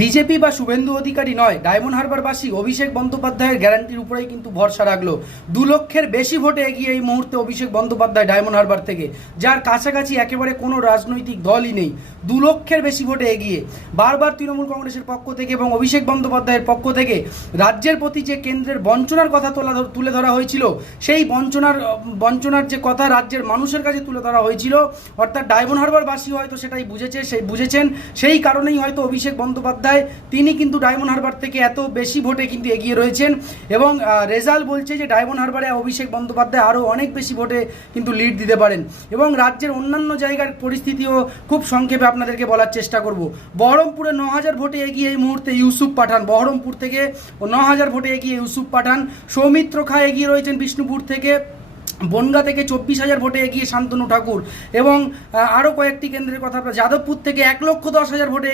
BJP বা শুভেন্দু অধিকারী নয়, diamond হারবারবাসী অভিষেক বন্দ্যোপাধ্যায়ের গ্যারান্টির উপরেই কিন্তু ভরসা রাখলো। 2 লক্ষের বেশি ভোটে এগিয়ে এই মুহূর্তে অভিষেক বন্দ্যোপাধ্যায় ডায়মন্ড হারবার থেকে, যার কাছাকাছি একেবারে কোনো রাজনৈতিক দলই নেই। 2 লক্ষের বেশি ভোটে এগিয়ে বারবার তৃণমূল কংগ্রেসের পক্ষ থেকে এবং অভিষেক বন্দ্যোপাধ্যায়ের পক্ষ থেকে রাজ্যের প্রতি যে কেন্দ্রের বঞ্চনার কথা তুলে ধরা হয়েছিল, সেই বঞ্চনার যে কথা রাজ্যের মানুষের কাছে তুলে ধরা হয়েছিল, অর্থাৎ ডায়মন্ড হারবারবাসী হয়তো সেটাই বুঝেছেন। সেই কারণেই হয়তো অভিষেক বন্দ্যোপাধ্যায় তিনি কিন্তু ডায়মন্ড হারবার থেকে এত বেশি ভোটে কিন্তু এগিয়ে রয়েছেন এবং রেজাল্ট বলছে যে ডায়মন্ড হারবারে অভিষেক বন্দ্যোপাধ্যায় আরও অনেক বেশি ভোটে কিন্তু লিড দিতে পারেন। এবং রাজ্যের অন্যান্য জায়গার পরিস্থিতিও খুব সংক্ষেপে আপনাদেরকে বলার চেষ্টা করব। বহরমপুরে 9,000 ভোটে এগিয়ে এই মুহূর্তে ইউসুফ পাঠান, বহরমপুর থেকে 9,000 ভোটে এগিয়ে ইউসুফ পাঠান। সৌমিত্র খা এগিয়ে রয়েছেন বিষ্ণুপুর থেকে। বনগা থেকে 24,000 ভোটে এগিয়ে শান্তনু ঠাকুর এবং আরও কয়েকটি কেন্দ্রের কথা, যাদবপুর থেকে 1,10,000 ভোটে এগিয়ে